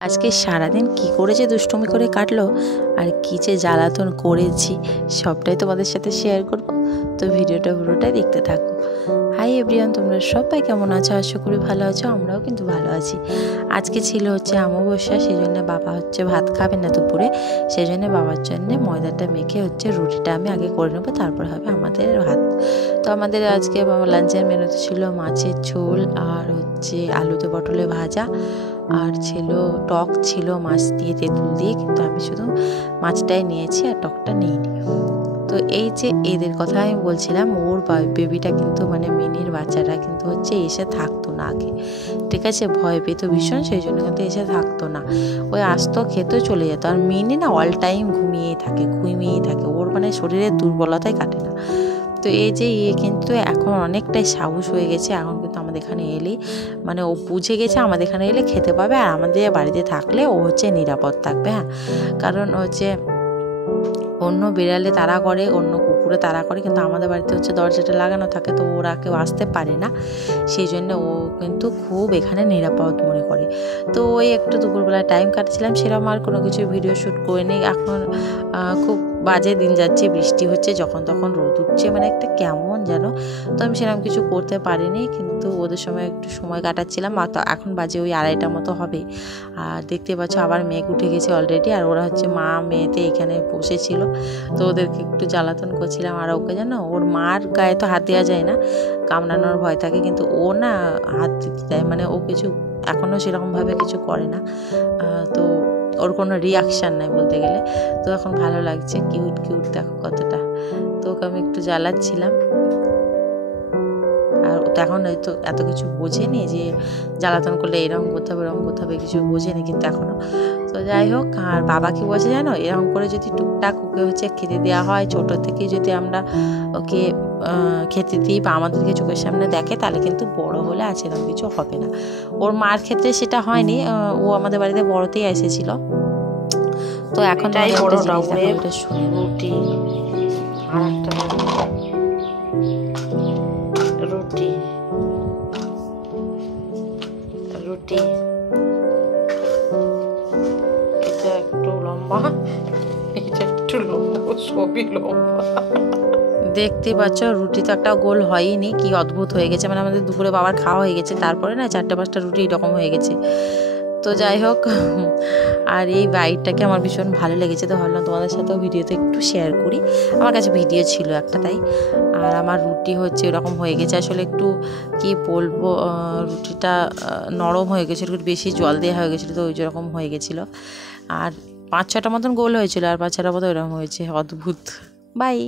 আজকে সারাদিন কি করে যে দুষ্টুমি করে কাটলো আর কি যে জ্বালাতন করেছি সবটাই তোমাদের সাথে শেয়ার করব। তো ভিডিওটা পুরোটাই দেখতে থাকো। হাই এভরিওয়ান, তোমরা সবাই কেমন আছো? আশা করি ভালো আছো, আমরাও কিন্তু ভালো আছি। আজকে ছিল অমাবস্যা, সেই জন্য বাবা ভাত খাবে না দুপুরে, সেই জন্য বাবার জন্য ময়দাটা মেখে রুটিটা আমি আগে করে নেবো, তারপর হবে আমাদের ভাত। তো আমাদের আজকে লাঞ্চের মেনুতে ছিল মাছের ঝোল আর আলুতে পটলে ভাজা, আর ছিল টক ছিল মাছ দিয়ে তেঁতুল দিয়ে, কিন্তু আমি শুধু মাছটাই নিয়েছি আর টকটা নিইনি। তো এই যে এদের কথা আমি বলছিলাম, ওর বেবিটা কিন্তু মিনির বাচ্চাটা কিন্তু এসে থাকতো না আগে, ঠিক আছে, ভয় পেত ভীষণ, সেই জন্য কিন্তু এসে থাকতো না। ওই আসতো, খেতে চলে যেত। আর মিনি না অল টাইম ঘুমিয়েই থাকে, ওর শরীরের দুর্বলতাই কাটে না। তো এই যে কিন্তু এখন অনেকটাই সাহস হয়ে গেছে, এখন কিন্তু আমাদের এখানে এলে ও বুঝে গেছে আমাদের এখানে এলে খেতে পাবে, আর আমাদের বাড়িতে থাকলে ও নিরাপদ থাকবে। হ্যাঁ, কারণ অন্য বিড়ালে তাড়া করে, অন্য কুকুরে তাড়া করে, কিন্তু আমাদের বাড়িতে দরজাটা লাগানো থাকে, তো ওরা কেউ আসতে পারে না, সেই জন্য ও কিন্তু খুব এখানে নিরাপদ মনে করে। তো ওই একটু দুপুরবেলা টাইম কাটছিলাম, সেরকম আর কোনো কিছু ভিডিও শ্যুট করে নিই। এখন খুব বাজে দিন যাচ্ছে, বৃষ্টি হচ্ছে, যখন তখন রোদ উঠছে, একটা কেমন যেন। তো আমি সেরকম কিছু করতে পারিনি, কিন্তু ওদের সময় একটু সময় কাটাচ্ছিলাম। আর তো এখন বাজে ওই 2:30 মতো হবে। আর দেখতে পাচ্ছ আবার মেঘ উঠে গেছে অলরেডি, আর ওরা মা মেয়েতে এখানে বসেছিল, তো ওদেরকে একটু জ্বালাতন করছিলাম। আর ওকে জানো, ওর মার গায়ে তো হাত দেওয়া যায় না, কামড়ানোর ভয় থাকে, কিন্তু ও না হাত দিতে দেয়, ও কিছু এখনও সেরকমভাবে কিছু করে না। তো ওর কোনো রিয়াকশান নাই বলতে গেলে। তো এখন ভালো লাগছে, কিউট দেখো কতটা। তো ওকে আমি একটু জ্বালাচ্ছিলাম, আর ও তো এখন হয়তো এত কিছু বোঝেনি যে জ্বালাতন করলে এরকম করতে হবে কিছু বোঝেনি কিন্তু এখনও। তো যাই হোক, আর বাবা কি বলছে জানো, এরকম করে যদি টুকটাক ওকে খেতে দেওয়া হয়, ছোটো থেকে যদি আমরা ওকে খেতে দিই বা আমাদেরকে চোখের সামনে দেখে, তাহলে কিন্তু বড় হলে আছে এরকম কিছু হবে না। ওর মার ক্ষেত্রে সেটা হয়নি, ও আমাদের বাড়িতে বড়তেই এসেছিল। তো এখন রুটি এটা একটু লম্বা, এটা একটু লম্বা, সবই লম্বা। দেখতে পাচ্ছ রুটি তো একটা গোল হয়নি, কি অদ্ভুত হয়ে গেছে। আমাদের দুপুরে বাবার খাওয়া হয়ে গেছে, তারপরে না 4-5টা রুটি এরকম হয়ে গেছে। তো যাই হোক, আর এই বাইকটাকে আমার ভীষণ ভালো লেগেছে, তো ভাবলাম তোমাদের সাথেও ভিডিওতে একটু শেয়ার করি। আমার কাছে ভিডিও ছিল একটা, তাই। আর আমার রুটি এরকম হয়ে গেছে, আসলে একটু কি বলবো, রুটিটা নরম হয়ে গেছিলো, একটু বেশি জল দেওয়া হয়ে গেছিলো, তো ওই যেরকম হয়ে গেছিলো। আর 5-6টা মতন গোল হয়েছিল, আর 5-6টা মতো এরকম হয়েছে, অদ্ভুত। বাই।